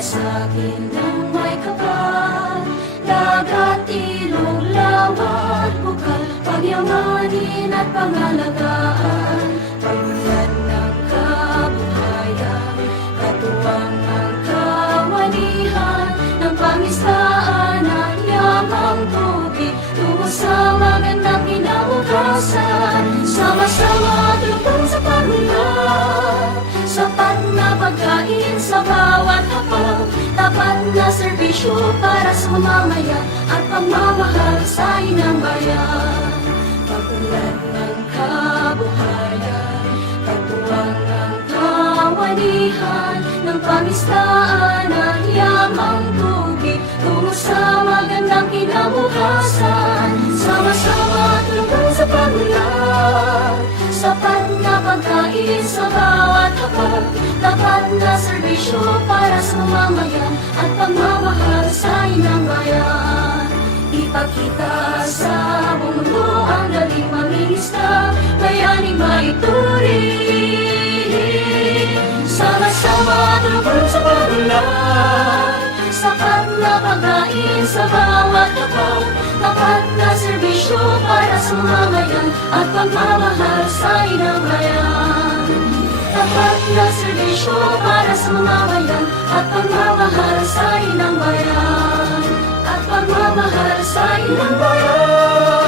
sa akin ng may kapal, dagat, ilog, lawa at bukal, pagyamanin at pangalagaan, pagmulan ng kabuhayan, katuwang ang kawanihan ng pangistaan at yamang tubig, tungo sa magandang kinabukasan. Sama-sama tulong sa pagmulan, sapat na pagkain sa bawat hapag, tapat na serbisyo para sa mamamayan at pagmamahal sa inang bayan. Pagmulan ng kabuhayan, katuwang ang kawanihan ng pangistaan at yamang tubig, tungo sa magandang kinabukasan. Sama-sama tulong sa pagmulan, sapat na pagkain sa bawat hapag, tapat na serbisyo para sa mamamayan at pagmamahal sa inang bayan. Ipakita sa buong mundo ang galing mangingisda, bayaning maituring. Sama-sama tulong sa pagmulan, sapat na pagkain sa bawat hapag, tapat na serbisyo para sa mamamayan at pagmamahal sa inang bayan. Tapat na serbisyo para sa mamamayan at pagmamahal sa inang bayan, at pagmamahal sa inang bayan.